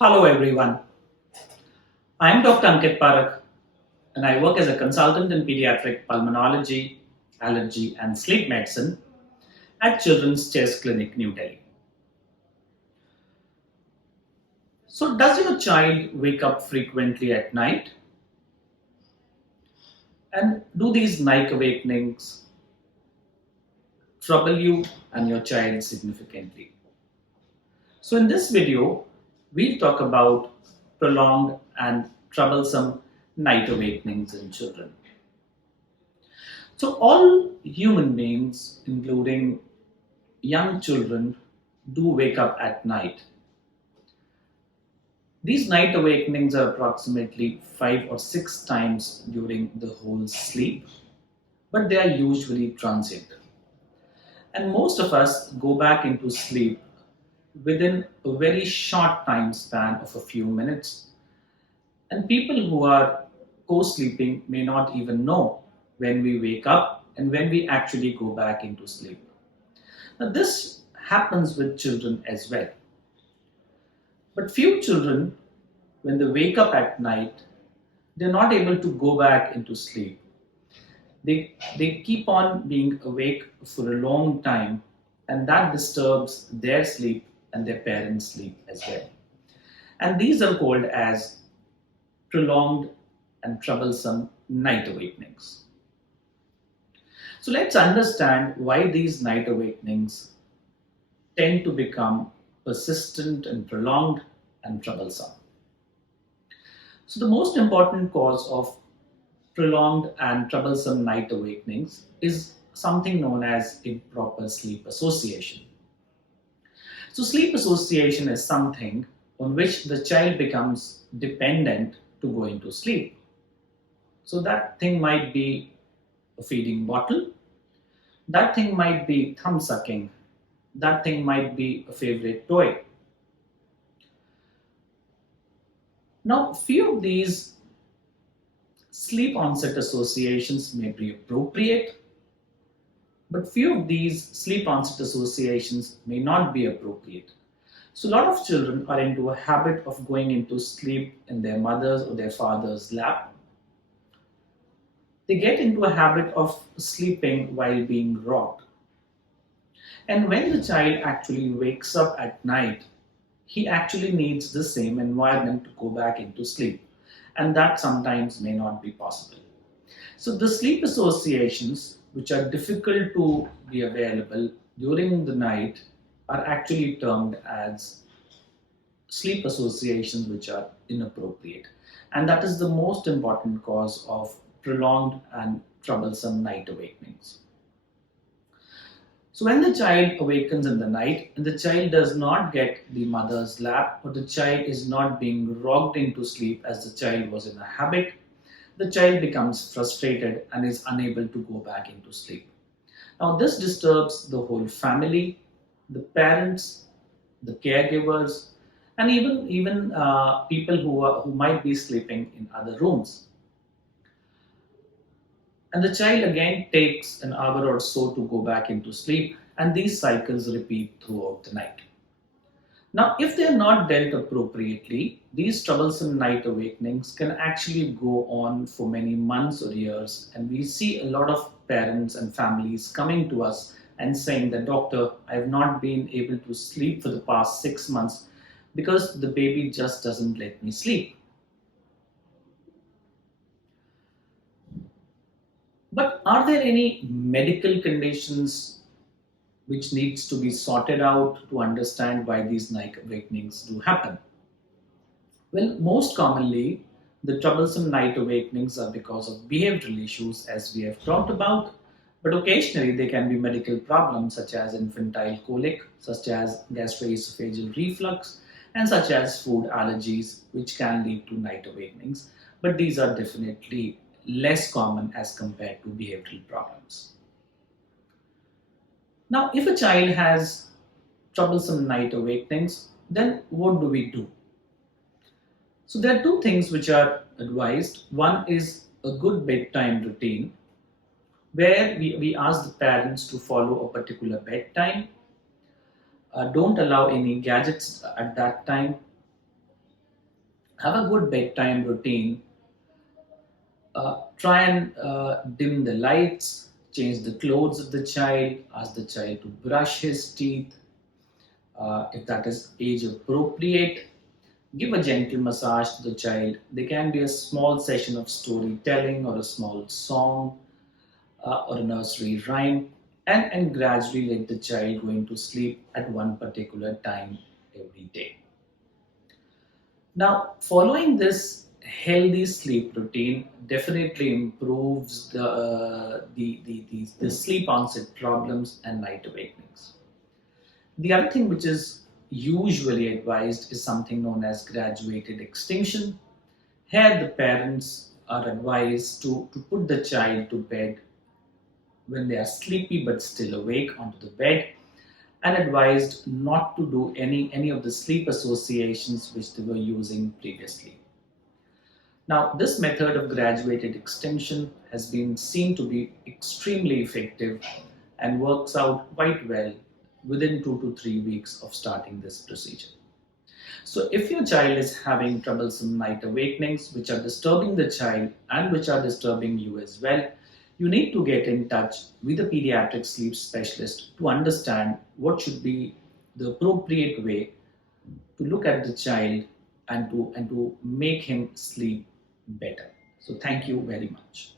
Hello everyone. I am Dr. Ankit Parakh and I work as a consultant in pediatric pulmonology, allergy and sleep medicine at Children's Chest Clinic, New Delhi. So does your child wake up frequently at night? And do these night awakenings trouble you and your child significantly? So in this video, we'll talk about prolonged and troublesome night awakenings in children. So all human beings, including young children, do wake up at night. These night awakenings are approximately 5 or 6 times during the whole sleep, but they are usually transient. And most of us go back into sleep within a very short time span of a few minutes. And people who are co-sleeping may not even know when we wake up and when we actually go back into sleep. Now, this happens with children as well. But few children, when they wake up at night, they're not able to go back into sleep. They keep on being awake for a long time, and that disturbs their sleep and their parents' sleep as well. And these are called as prolonged and troublesome night awakenings. So let's understand why these night awakenings tend to become persistent and prolonged and troublesome. So the most important cause of prolonged and troublesome night awakenings is something known as improper sleep association. So sleep association is something on which the child becomes dependent to go into sleep. So that thing might be a feeding bottle, that thing might be thumb sucking, that thing might be a favorite toy. Now, few of these sleep onset associations may be appropriate, but few of these sleep onset associations may not be appropriate. So a lot of children are into a habit of going into sleep in their mother's or their father's lap. They get into a habit of sleeping while being rocked. And when the child actually wakes up at night, he actually needs the same environment to go back into sleep. And that sometimes may not be possible. So the sleep associations, which are difficult to be available during the night, are actually termed as sleep associations which are inappropriate. And that is the most important cause of prolonged and troublesome night awakenings. So when the child awakens in the night and the child does not get the mother's lap, or the child is not being rocked into sleep as the child was in a habit, the child becomes frustrated and is unable to go back into sleep. Now this disturbs the whole family, the parents, the caregivers, and even people who might be sleeping in other rooms. And the child again takes an hour or so to go back into sleep, and these cycles repeat throughout the night. Now, if they are not dealt appropriately, these troublesome night awakenings can actually go on for many months or years, and we see a lot of parents and families coming to us and saying that, Doctor, I have not been able to sleep for the past 6 months because the baby just doesn't let me sleep. But are there any medical conditions which needs to be sorted out to understand why these night awakenings do happen? Well, most commonly, the troublesome night awakenings are because of behavioral issues, as we have talked about, but occasionally there can be medical problems such as infantile colic, such as gastroesophageal reflux, and such as food allergies, which can lead to night awakenings. But these are definitely less common as compared to behavioral problems. Now, if a child has troublesome night awakenings, then what do we do? So there are two things which are advised. One is a good bedtime routine, where we ask the parents to follow a particular bedtime. Don't allow any gadgets at that time. Have a good bedtime routine. Try and dim the lights, change the clothes of the child, ask the child to brush his teeth if that is age appropriate. Give a gentle massage to the child. There can be a small session of storytelling or a small song or a nursery rhyme, and gradually let the child go into sleep at one particular time every day. Now, following this healthy sleep routine definitely improves the sleep onset problems and night awakenings. The other thing which is usually advised is something known as graduated extinction. Here, the parents are advised to put the child to bed when they are sleepy but still awake onto the bed, and advised not to do any of the sleep associations which they were using previously. Now, this method of graduated extension has been seen to be extremely effective and works out quite well within 2 to 3 weeks of starting this procedure. So, if your child is having troublesome night awakenings which are disturbing the child and which are disturbing you as well, you need to get in touch with a pediatric sleep specialist to understand what should be the appropriate way to look at the child and to make him sleep better. So, thank you very much.